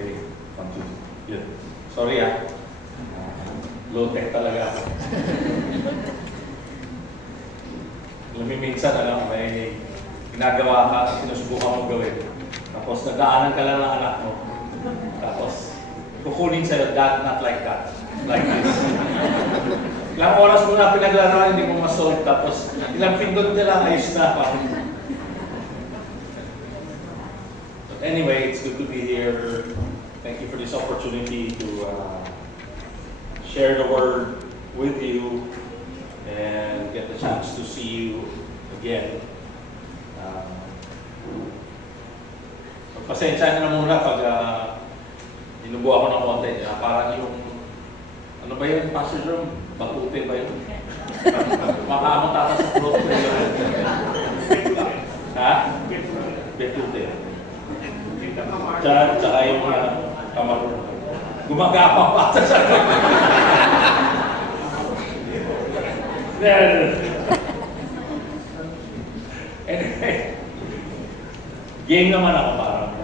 Okay, 1, 2. Yun. Sorry low-tech talaga ako. Minsan, may ginagawa ka, sinusubukan mo gawin. Tapos nagdaanan ka lang ng anak mo. Tapos, kukunin sa'yo, Dad, not like that. Like this. Ilang oras mo na pinaglaro, hindi mo masolve. Tapos, ilang pindot nila, ayos na. But anyway, it's good to be here. Thank you for this opportunity to share the word with you and get the chance to see you again. Pasensya na muna pag inubo ako ng konti. Parang yung, ano ba yun, Pastor Jerome? Bakute ba yun? Baka mo tatas sa throat ko yun. Ha? Bekute. Tsaka yung kamar. Gumagapang pa sa sarili. Anyway, game naman ako parang.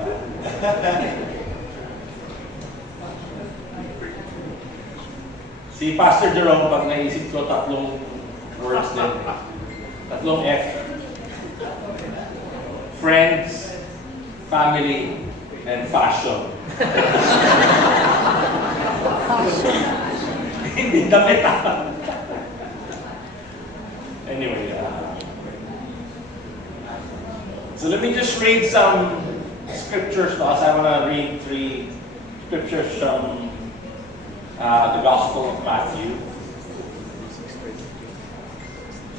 Si Pastor Jerome, pag naisip ko, tatlong words din. Tatlong F. Friends, family, and fashion. Hindi damit Anyway, so let me just read some scriptures to us. I want to read 3 scriptures from the Gospel of Matthew.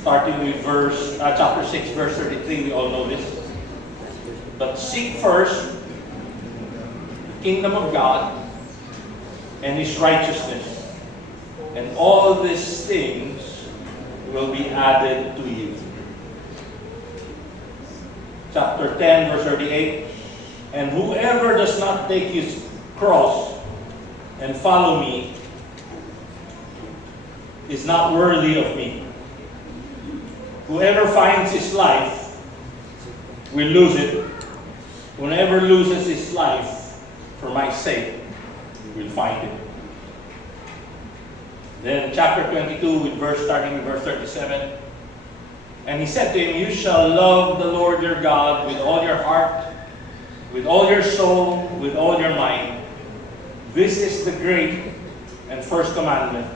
Starting with chapter 6, verse 33, we all know this. But seek first the kingdom of God and His righteousness, and all these things will be added to you. Chapter 10, verse 38, and whoever does not take his cross and follow me is not worthy of me. Whoever finds his life will lose it. Whoever loses his life for my sake will find it. Then chapter 22, starting with verse 37. And he said to him, you shall love the Lord your God with all your heart, with all your soul, with all your mind. This is the great and first commandment.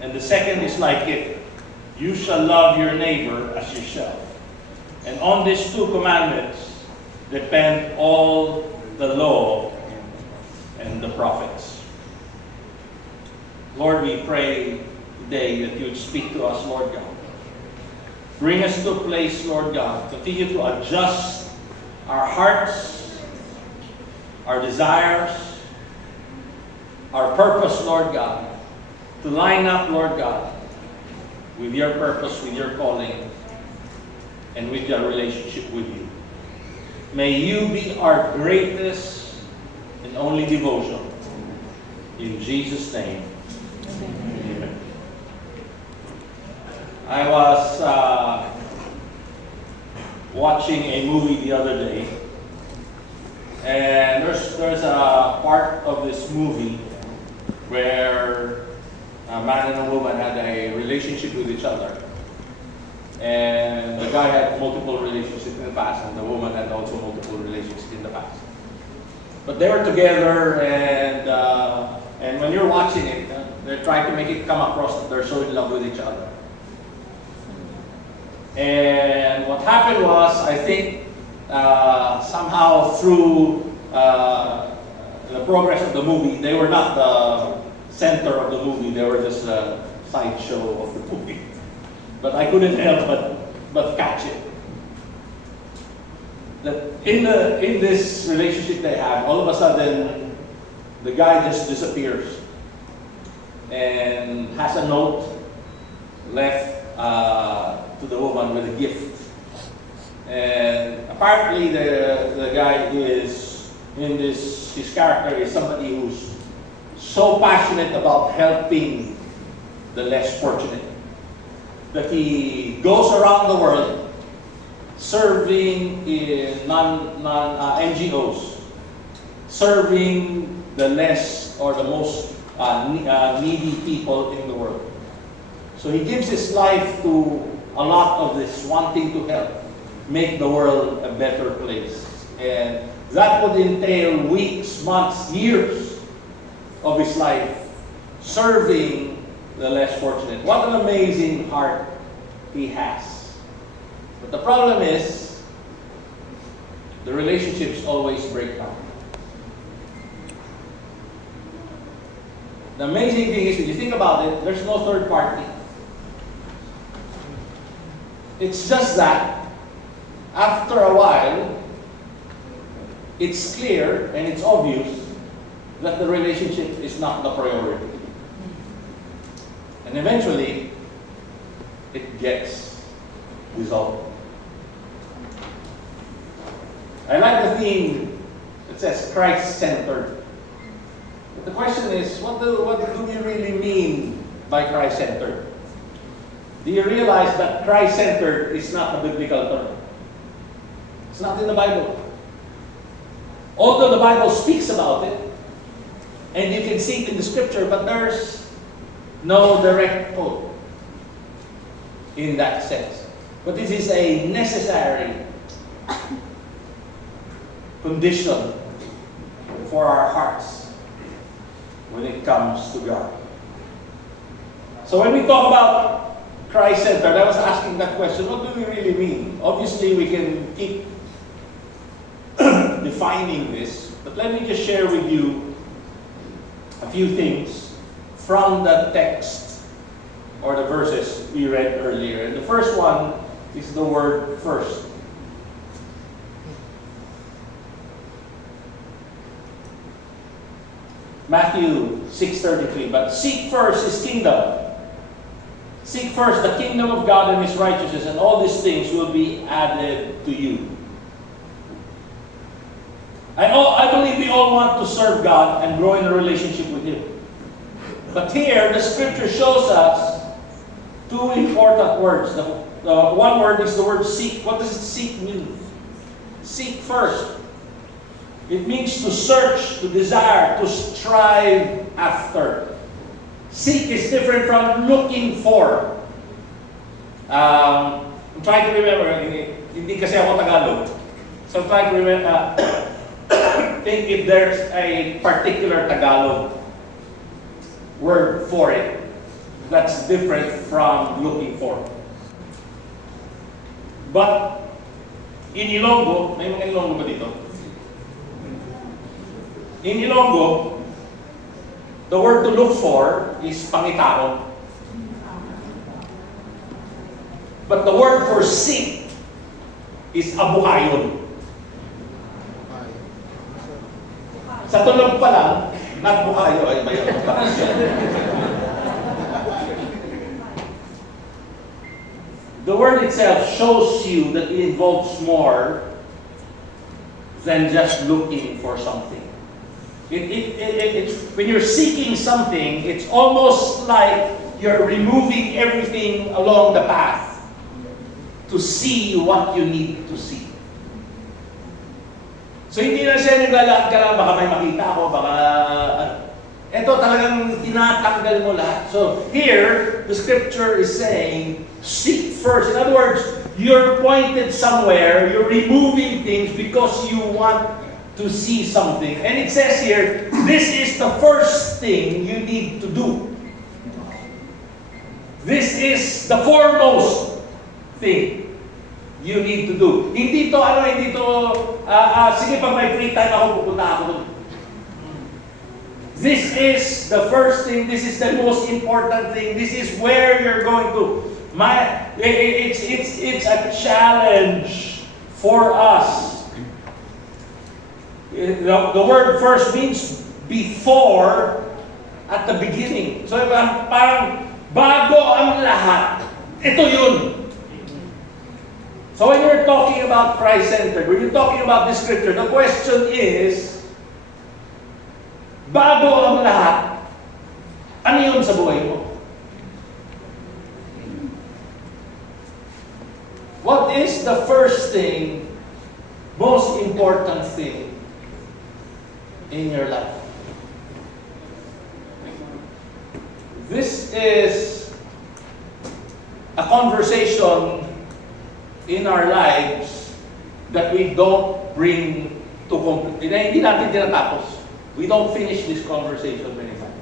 And the second is like it. You shall love your neighbor as yourself. And on these 2 commandments depend all the law and the prophets. Lord, we pray today that you would speak to us, Lord God. Bring us to a place, Lord God. Continue to adjust our hearts, our desires, our purpose, Lord God, to line up, Lord God, with your purpose, with your calling, and with your relationship with you. May you be our greatest and only devotion. In Jesus' name. Amen. I was watching a movie the other day, and there's a part of this movie where a man and a woman had a relationship with each other, and the guy had multiple relationships in the past, and the woman had also multiple relationships in the past. But they were together, and when you're watching it, they're trying to make it come across that they're so in love with each other. And what happened was, I think, somehow through the progress of the movie, they were not the center of the movie, they were just a sideshow of the movie. But I couldn't help but catch it. That in this relationship they have, all of a sudden, the guy just disappears and has a note left to the woman with a gift. And apparently the guy is, his character is somebody who's so passionate about helping the less fortunate that he goes around the world serving in NGOs, serving the less or the most needy people in the world. So he gives his life to a lot of this, wanting to help make the world a better place. And that would entail weeks, months, years of his life serving the less fortunate. What an amazing heart he has. But the problem is, the relationships always break down. The amazing thing is, when you think about it, there's no third party. It's just that, after a while, it's clear and it's obvious that the relationship is not the priority. And eventually, it gets dissolved. I like the theme that says Christ-centered. But the question is, what do we really mean by Christ-centered? Do you realize that Christ-centered is not a biblical term? It's not in the Bible. Although the Bible speaks about it, and you can see it in the scripture, but there's no direct quote in that sense. But this is a necessary condition for our hearts when it comes to God. So when we talk about Christ-centered, I was asking that question, what do we really mean? Obviously, we can keep defining this, but let me just share with you a few things from the text or the verses we read earlier. And the first one is the word first. Matthew 6:33, but seek first His kingdom. Seek first the kingdom of God and His righteousness, and all these things will be added to you. I believe we all want to serve God and grow in a relationship with Him. But here, the scripture shows us two important words. The one word is the word seek. What does seek mean? Seek first. It means to search, to desire, to strive after. Seek is different from looking for. I'm trying to remember, hindi kasi ako Tagalog. So I'm trying to remember, think if there's a particular Tagalog word for it that's different from looking for. But in Ilonggo, may mga Ilonggo ba dito? In Ilonggo, the word to look for is pangitao. But the word for seek is abukayon. Sa tulog pa lang, not bukayo ay bayo. The word itself shows you that it involves more than just looking for something. It's, when you're seeking something, it's almost like you're removing everything along the path to see what you need to see. So hindi na siya naglalakad ka lang, baka may makita ako, baka... Ito talagang tinatanggal mo lahat. So here, the scripture is saying, seek first. In other words, you're pointed somewhere, you're removing things because you want to see something. And it says here, this is the first thing you need to do. This is the foremost thing you need to do. Hindi to, sige pag may free time ako, pupunta ako doon. This is the first thing, this is the most important thing, this is where you're going to. It's a challenge for us. The word first means before, at the beginning. So parang bago ang lahat. Ito yun. So when you're talking about Christ-centered, when you're talking about this scripture, the question is, bago ang lahat, ano yun sa buhay mo? What is the first thing, most important thing in your life. This is a conversation in our lives that we don't bring to complete. Hindi natin tinatapos. We don't finish this conversation many times.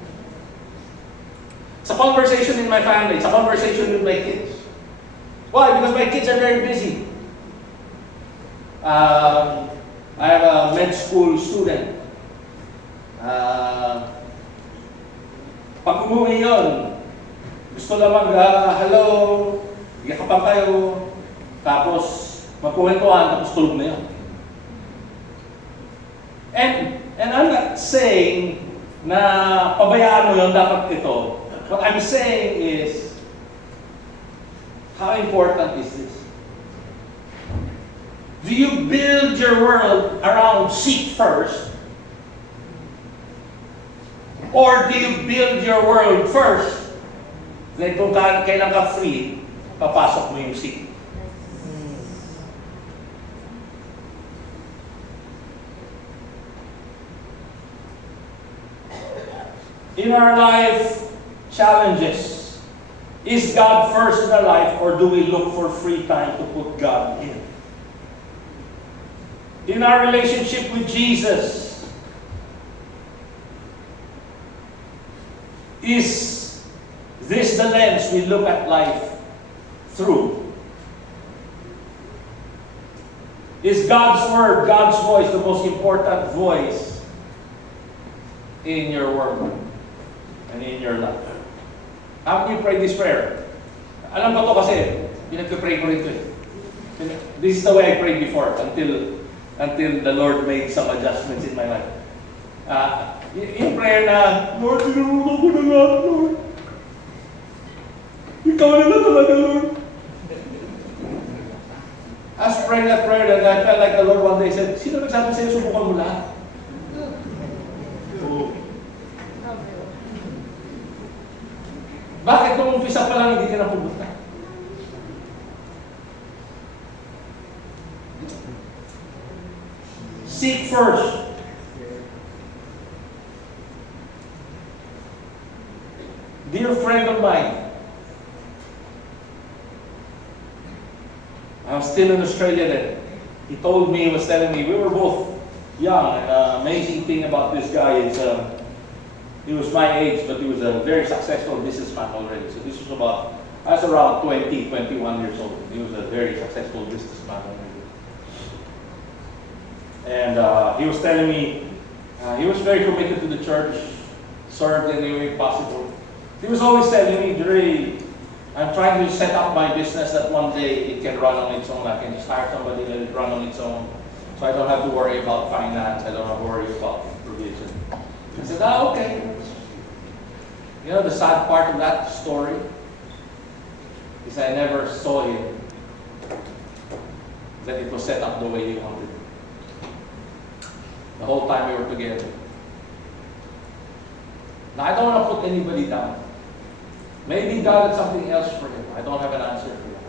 It's a conversation in my family. It's a conversation with my kids. Why? Because my kids are very busy. I have a med school student. Pag umuwi yun, gusto lang hello, yakapang kayo, tapos magkuhentuhan, tapos tulog na yun. And I'm not saying na pabayaan mo yun, dapat ito. What I'm saying is, how important is this? Do you build your world around seek first? Or do you build your world first? Then kung kailan ka free, papasok mo yung seek. In our life, challenges. Is God first in our life, or do we look for free time to put God in? In our relationship with Jesus, is this the lens we look at life through? Is God's word, God's voice, the most important voice in your world and in your life? How can you pray this prayer? Alam ko to kasi, pinag-pray ko rin ito eh. This is the way I prayed before until the Lord made some adjustments in my life. Yung prayer na, Lord, sinunod ko na lahat, Lord. Ikaw na talaga, Lord. I was praying that prayer and I felt like the Lord one day said, sino nagsabi sa'yo, subukan mo lahat? Bakit nung umpisa pa lang hindi ka na pumunta? Seek first. Dear friend of mine, I was still in Australia then. He told me, he was telling me, we were both young, and the amazing thing about this guy is he was my age, but he was a very successful businessman already. So this was I was around 20, 21 years old. He was a very successful businessman already. And he was telling me, he was very committed to the church, served in any way possible. He was always telling me, Jerry, I'm trying to set up my business that one day it can run on its own. I can just hire somebody and let it run on its own. So I don't have to worry about finance. I don't have to worry about provision. I said, okay. You know, the sad part of that story is I never saw him that it was set up the way he wanted. The whole time we were together. Now, I don't want to put anybody down. Maybe God had something else for him. I don't have an answer for that.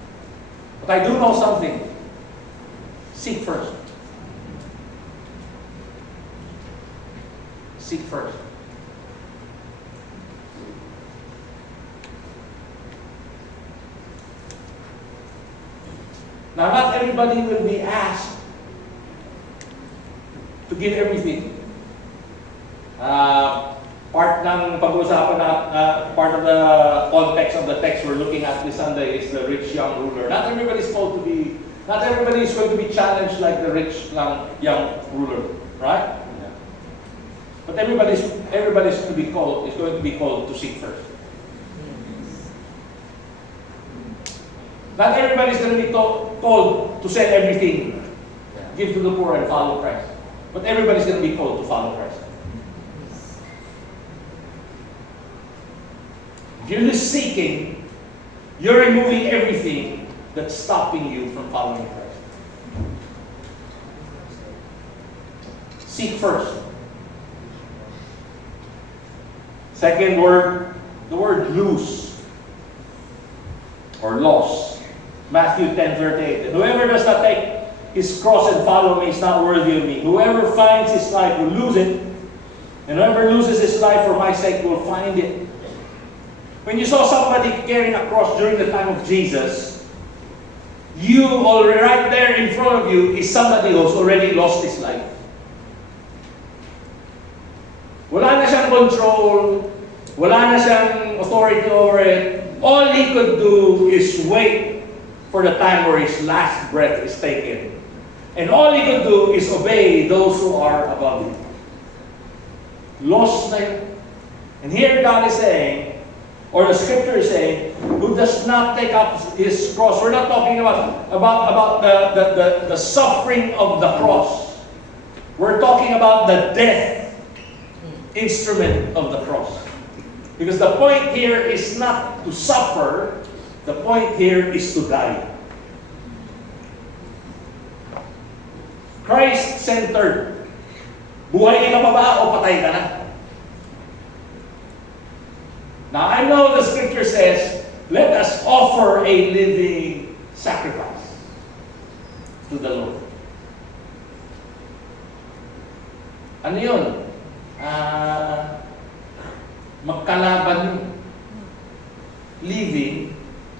But I do know something. Seek first. Seek first. Now, not everybody will be asked to give everything. Part ng pag-uusapan na part of the context of the text we're looking at this Sunday is the rich young ruler. Not everybody is going to be challenged like the rich young ruler, right? Yeah. But everybody's going to be called to seek first. Not everybody's going to be told to sell everything, give to the poor and follow Christ. But everybody's going to be called to follow Christ. If you're just seeking, you're removing everything that's stopping you from following Christ. Seek first. Second word, the word lose or loss. Matthew 10:38. And whoever does not take his cross and follow me is not worthy of me. Whoever finds his life will lose it, And whoever loses his life for my sake will find it. When you saw somebody carrying a cross during the time of Jesus, you already right there in front of you is somebody who's already lost his life. Wala na siyang control, wala na siyang authority over it. All he could do is wait for the time where his last breath is taken. And all he could do is obey those who are above him. Lost na yun. And here God is saying, or the scripture is saying, who does not take up his cross. We're not talking about the suffering of the cross. We're talking about the death instrument of the cross. Because the point here is not to suffer, the point here is to die. Christ-centered. Buhay ka pa ba o patay ka na? Now, I know the scripture says, let us offer a living sacrifice to the Lord. Ano yun? Magkalaban yun. Living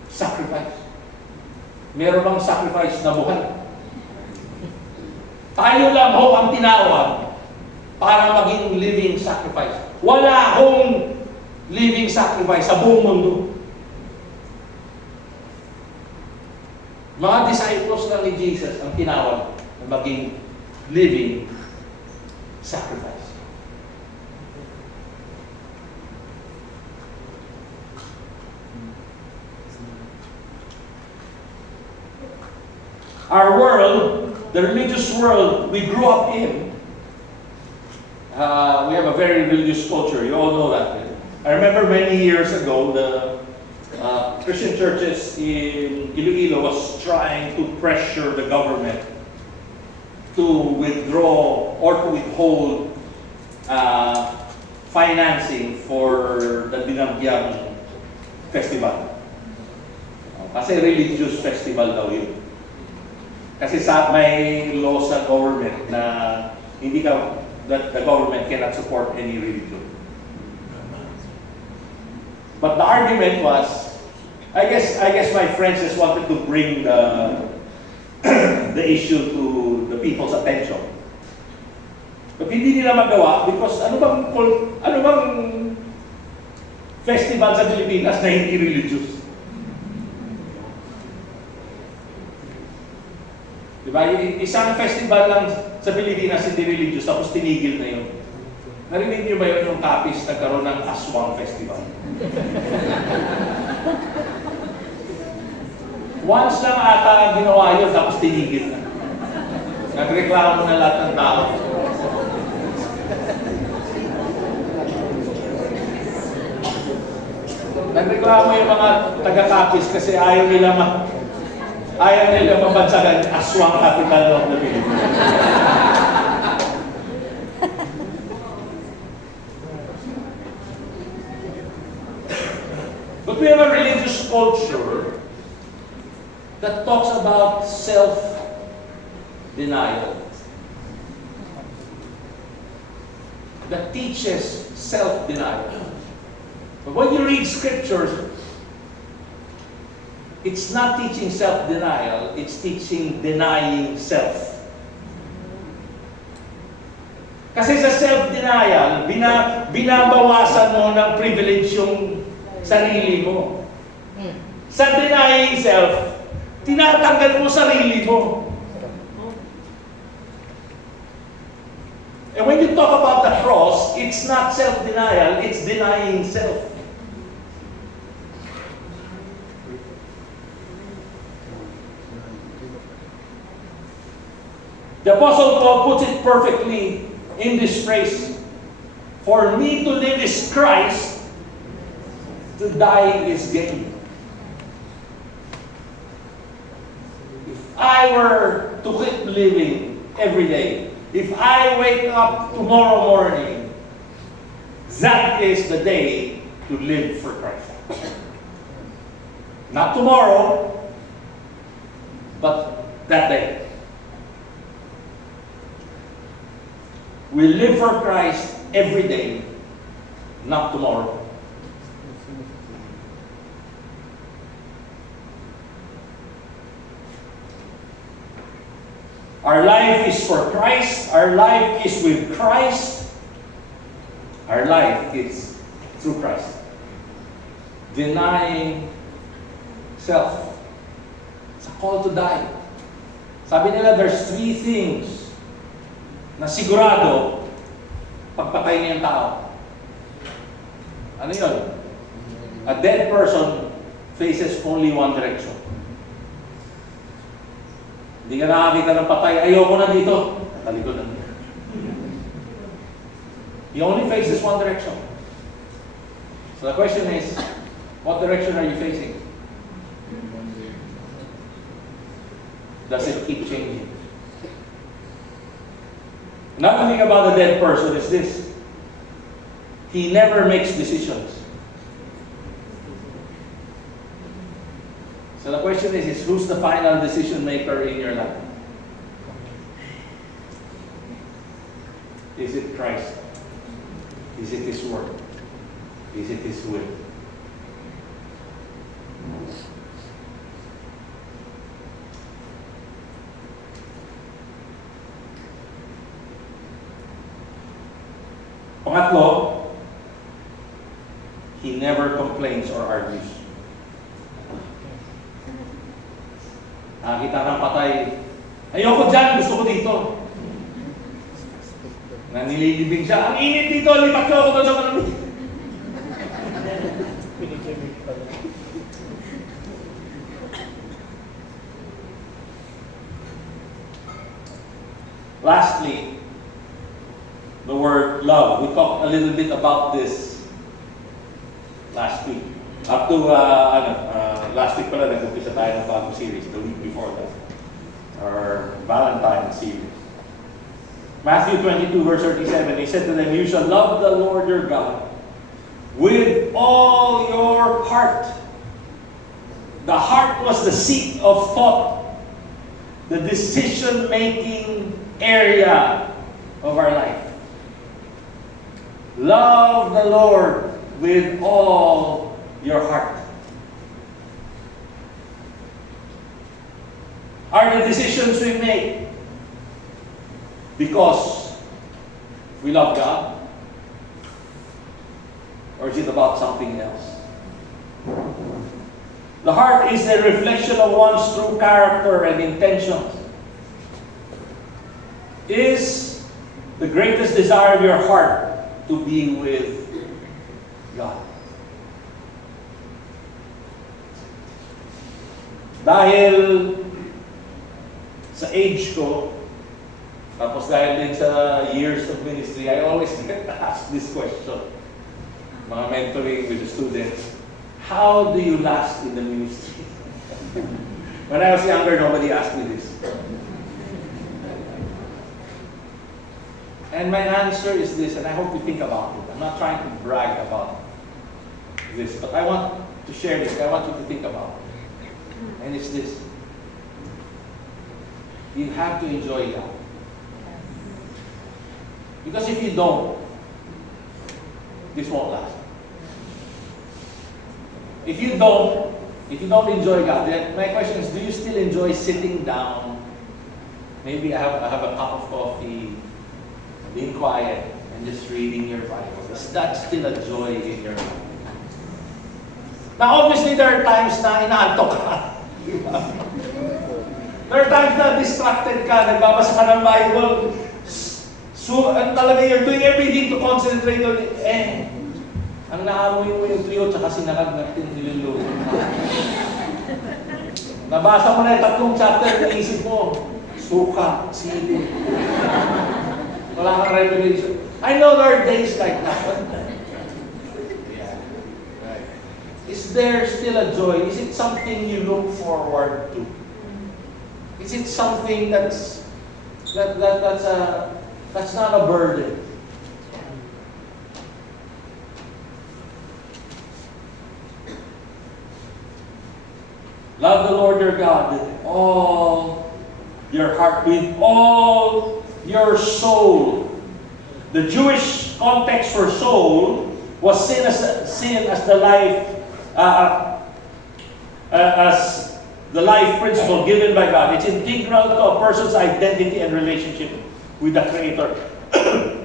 sacrifice. Meron bang sacrifice na buhay? Tayo lang ho ang tinawag para maging living sacrifice. Wala hong living sacrifice sa buong mundo. Mga disciples lang ni Jesus ang tinawag na maging living sacrifice. Our world, the religious world we grew up in, we have a very religious culture. You all know that. I remember many years ago, the Christian churches in Iloilo was trying to pressure the government to withdraw or to withhold financing for the Dinamgyang Festival. Kasi religious festival daw yun. Kasi may law sa government na that the government cannot support any religion. But the argument was, I guess my friends just wanted to bring the issue to the people's attention. But hindi nila magawa because ano bang festival sa Pilipinas na hindi religious? Diba? Isang festival lang sa Pilipinas hindi religious, tapos tinigil na yun. Narinig niyo ba yun yung Capiz nagkaroon ng Aswang Festival? Once lang ata ginawa yun, tapos tinigil na. Nagreklamo na lahat ng tao. Nagreklamo yung mga taga-Capiz kasi ayaw nila mabansagan Aswang capital of the Philippines. But we have a religious culture that talks about self-denial, that teaches self-denial. But when you read scriptures, it's not teaching self-denial, it's teaching denying self. Kasi sa self-denial, binabawasan mo ng privilege yung sarili mo. Sa denying self, tinatanggal mo sarili mo. And when you talk about the cross, it's not self-denial, it's denying self. The Apostle Paul puts it perfectly in this phrase, for me to live is Christ, to die is gain. If I were to keep living every day, if I wake up tomorrow morning, that is the day to live for Christ. Not tomorrow, but that day. We live for Christ every day, not tomorrow. Our life is for Christ. Our life is with Christ. Our life is through Christ. Denying self. It's a call to die. Sabi nila, there's 3 things na sigurado pagpatay niya yung tao. Ano yun? A dead person faces only one direction. Hindi ka nakakita ng patay, ayoko na dito. Natalikod na. He only faces one direction. So the question is, what direction are you facing? Does it keep changing? Another thing about a dead person is this. He never makes decisions. So the question is who's the final decision maker in your life? Is it Christ? Is it His Word? Is it His will? Pangatlo, He never complains or argues. Nakita ng patay, ayoko dyan, gusto ko dito. Nanililibing siya, ang init dito, lipat ko ako doon sa malamig. Lastly, the word love. We talked a little bit about this last week. Up to last week pala, nag-umpisa tayo ng bagong series, the week before that. Our Valentine series. Matthew 22 verse 37, He said to them, you shall love the Lord your God with all your heart. The heart was the seat of thought, the decision-making area of our life. Love the Lord with all your heart. Are the decisions we make because we love God? Or is it about something else? The heart is a reflection of one's true character and intentions. Is the greatest desire of your heart to be with God? Dahil sa age ko, tapos dahil din sa years of ministry, I always get asked this question. Mga mentoring with the students, how do you last in the ministry? When I was younger, nobody asked me this. And my answer is this, and I hope you think about it. I'm not trying to brag about this, but I want to share this. I want you to think about it. And it's this. You have to enjoy God. Because if you don't, this won't last. If you don't enjoy God, then my question is, do you still enjoy sitting down? Maybe I have a cup of coffee, being quiet, and just reading your Bible. Is that still a joy in your life? Now, obviously, there are times na inaantok ka. There are times na distracted ka, nagbabasa ka ng Bible. So, talaga you're doing everything to concentrate on it. Ang naamoy mo yung tuyo tsaka sinangag natin niluluto. Nabasa mo na yung 3 chapter, naisip mo, suka, sili. Wala kang revelation. I know there are days like that. Yeah. Right. Is there still a joy? Is it something you look forward to? Is it something that's not a burden? Love the Lord your God with all your heart, with all your soul, The Jewish context for soul was seen as the life, as the life principle given by God. It's integral to a person's identity and relationship with the Creator.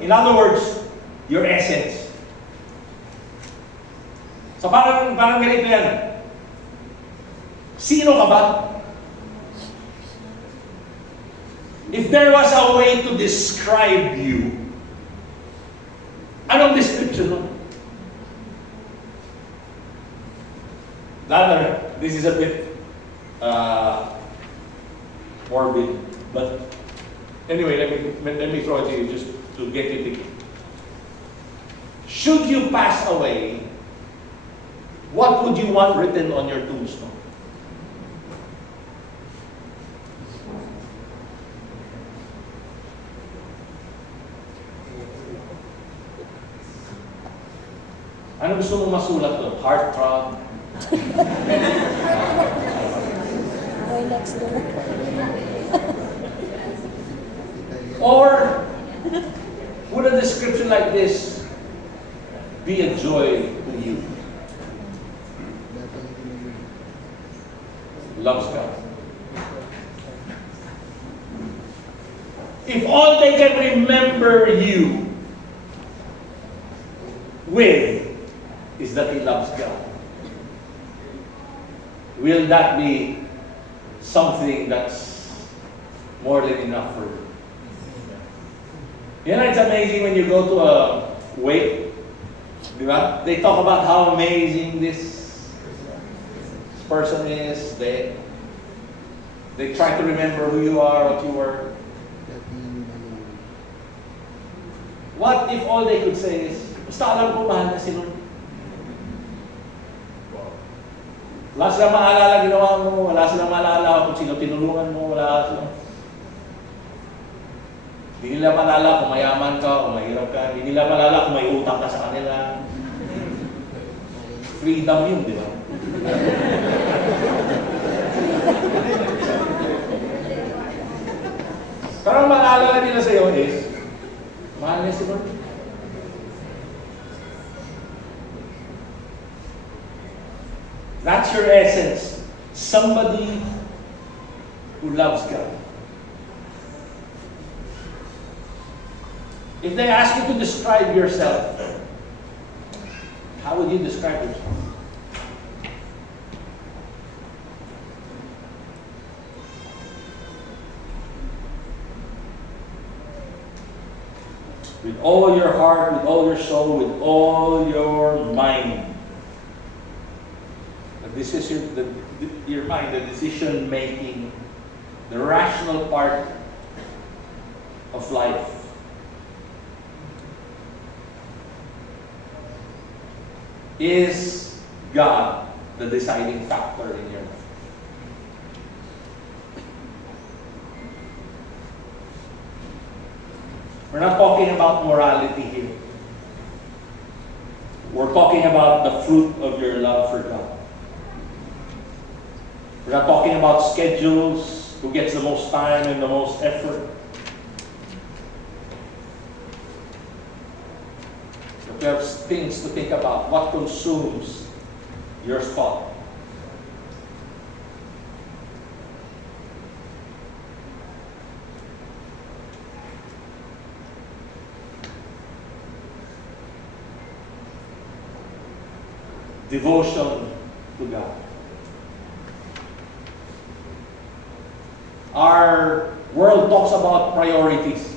In other words, your essence. So parang ganito yan. Sino ka ba? If there was a way to describe you, anong description mo? This is a bit morbid, but anyway, let me throw it to you just to get you thinking. Should you pass away, what would you want written on your tombstone? Ano gusto mong masulat doon? Heartthrob? Boy next door. Or would a description like this be a joy to you? Loves God. If all they can remember you with is that He loves God, will that be something that's more than enough for you? You know, it's amazing when you go to a wake, di ba? They talk about how amazing this person is. They try to remember who you are, what you were. What if all they could say is, basta alam ko mahal na si Lord. Wala silang maalala ginawa mo, wala silang maalala kung sino tinulungan mo, wala silang... Hindi nila maalala kung mayaman ka o mahirap ka, hindi nila maalala kung may utang ka sa kanila. Freedom yun, di ba? Pero ang maalala nila sa iyo is, mahal niya si Lord. That's your essence. Somebody who loves God. If they ask you to describe yourself, how would you describe yourself? With all your heart, with all your soul, with all your mind. This is your mind, the decision making, the rational part of life. Is God the deciding factor in your life? We're not talking about morality here. We're talking about the fruit of your love for God. We're not talking about schedules, who gets the most time and the most effort. But we have things to think about. What consumes your thought? Devotion to God. Our world talks about priorities.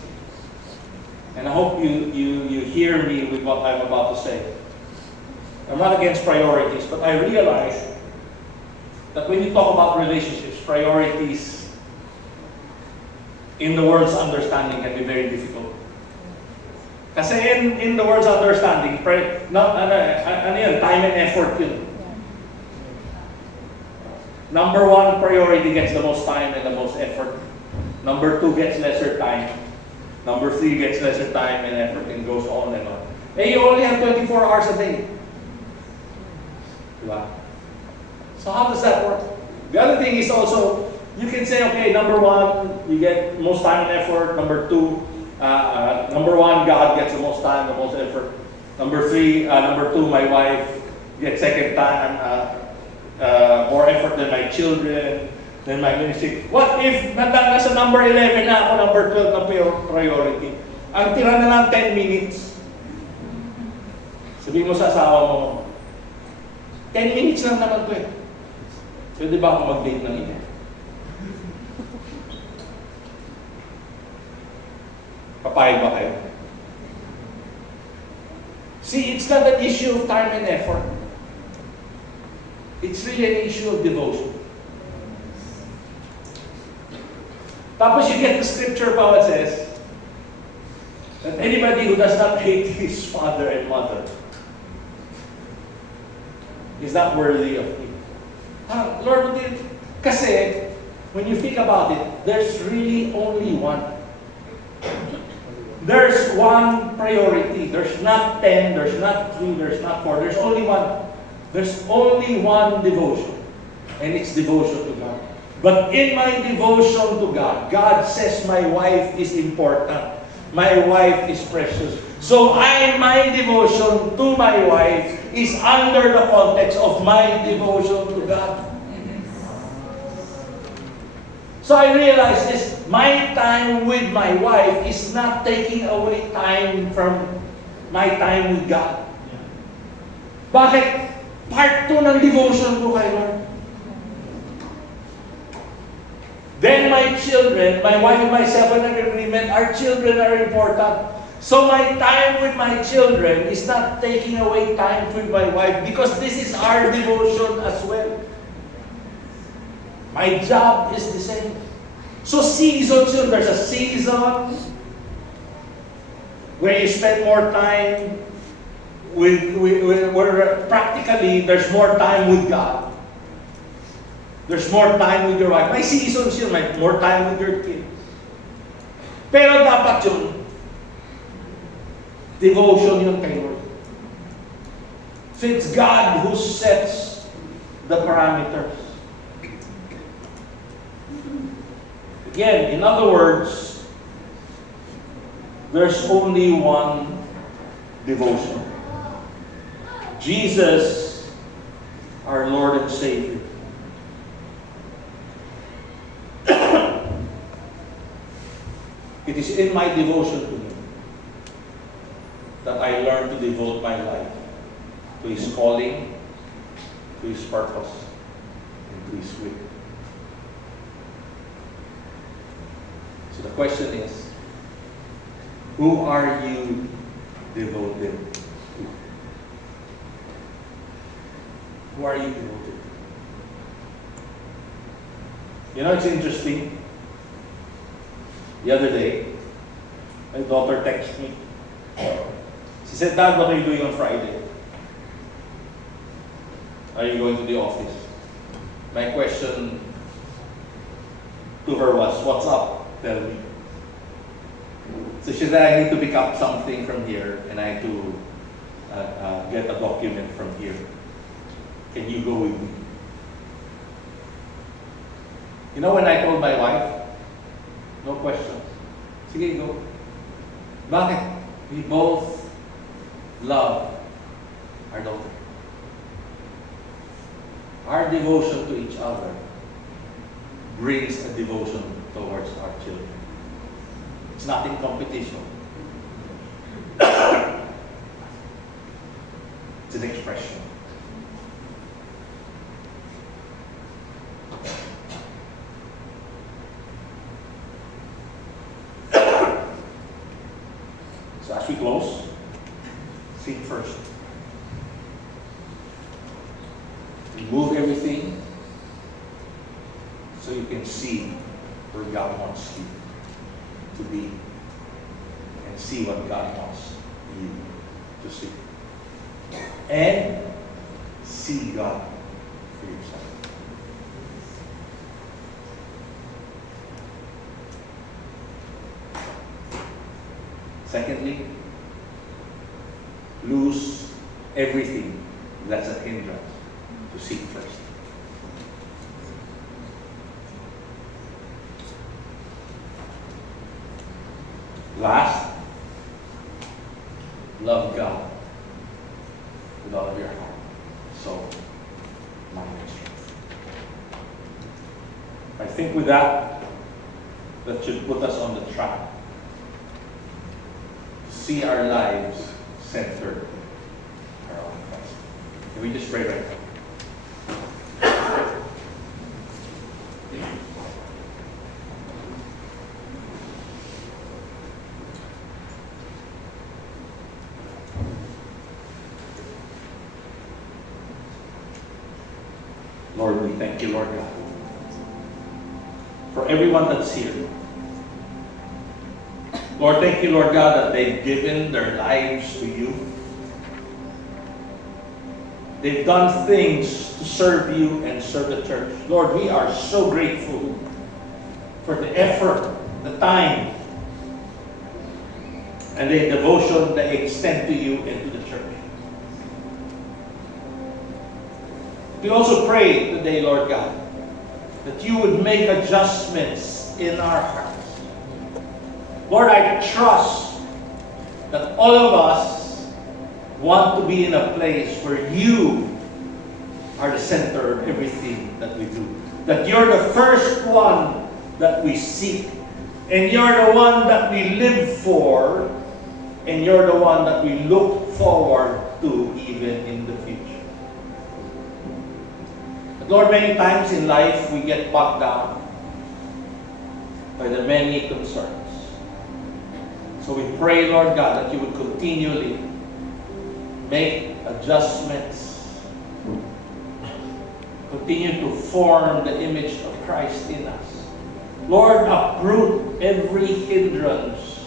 And I hope you hear me with what I'm about to say. I'm not against priorities, but I realize that when you talk about relationships, priorities in the world's understanding can be very difficult. Kasi in the world's understanding, time and effort yun. Number one priority gets the most time and the most effort. Number two gets lesser time. Number three gets lesser time and effort, and goes on and on. And you only have 24 hours a day. Diba? So how does that work? The other thing is also, you can say, okay, number one, you get most time and effort. Number two, Number one, God gets the most time, the most effort. Number two, my wife gets second time, more effort than my children, than my ministry. What if nasa number 11 na ako, number 12 na priority? Ang tira na lang 10 minutes. Sabihin mo sa asawa mo, 10 minutes lang naman to eh. Pwede ba ako mag-date ng iba? Papayag ba kayo? See, it's not an issue of time and effort. It's really an issue of devotion. Tapos you get the scripture how it says that anybody who does not hate his father and mother is not worthy of me. Lord, kasi when you think about it, there's really only one. There's one priority. There's not 10, there's not 3, there's not 4. There's only one. There's only one devotion. And it's devotion to God. But in my devotion to God, God says my wife is important. My wife is precious. So my devotion to my wife is under the context of my devotion to God. So I realized this, my time with my wife is not taking away time from my time with God. Bakit? Part 2 ng devotion ko kay Lord. Then my children, my wife and myself in agreement, our children are important. So my time with my children is not taking away time with my wife because this is our devotion as well. My job is the same. So seasons, there's a season where you spend more time where practically there's more time with God. There's more time with your wife. May seasons yun, may more time with your kids. Pero dapat yun, devotion yun kay Lord. So it's God who sets the parameters. Again, in other words, there's only one devotion. Jesus, our Lord and Savior. It is in my devotion to Him that I learn to devote my life to His calling, to His purpose, and to His will. So the question is, who are you devoted to? Who are you devoted to? You know, it's interesting. The other day, my daughter texted me. She said, "Dad, what are you doing on Friday? Are you going to the office?" My question to her was, "What's up? Tell me." So she said, "I need to pick up something from here and I need to get a document from here. Can you go with me?" You know, when I told my wife, no questions. Sige, go. Bakit? We both love our daughter. Our devotion to each other brings a devotion towards our children. It's not in competition. It's an expression. So as we close, think first. Remove everything so you can see where God wants you to be and see what God wants you to see. And see God for yourself. Secondly, lose everything that's a hindrance to seek first. Last, love God with all of your heart, soul, mind, and strength. I think with that, that should put us on the track to see our lives centered around Christ. Can we just pray right now? Lord, we thank you, Lord God, for everyone that's here. Lord, thank you, Lord God, that they've given their lives to you. They've done things to serve you and serve the church. Lord, we are so grateful for the effort, the time, and the devotion they extend to you and to the church. We also pray today, Lord God, that you would make adjustments in our hearts. Lord, I trust that all of us want to be in a place where you are the center of everything that we do. That you're the first one that we seek. And you're the one that we live for. And you're the one that we look forward to even in the future. But Lord, many times in life we get bogged down by the many concerns. So we pray, Lord God, that you would continually make adjustments, continue to form the image of Christ in us. Lord, uproot every hindrance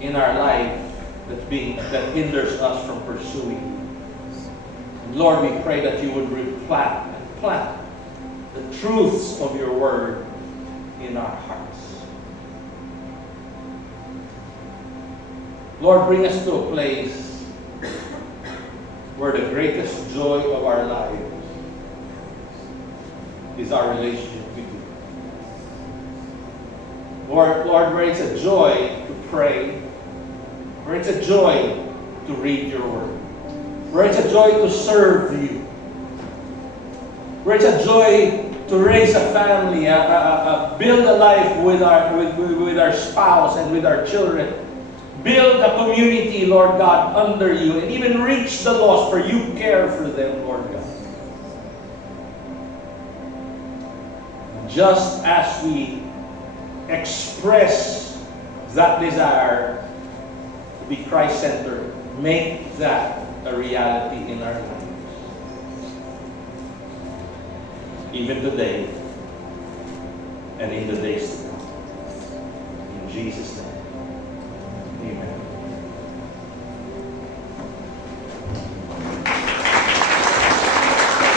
in our life that hinders us from pursuing. And Lord, we pray that you would plant the truths of your word in our hearts. Lord, bring us to a place where the greatest joy of our lives is our relationship with you. Lord, where it's a joy to pray, where it's a joy to read your word, where it's a joy to serve you, where it's a joy to raise a family, build a life with our spouse and with our children. Build a community, Lord God, under you, and even reach the lost, for you care for them, Lord God. Just as we express that desire to be Christ-centered, make that a reality in our lives. Even today and in the days to come. In Jesus' name.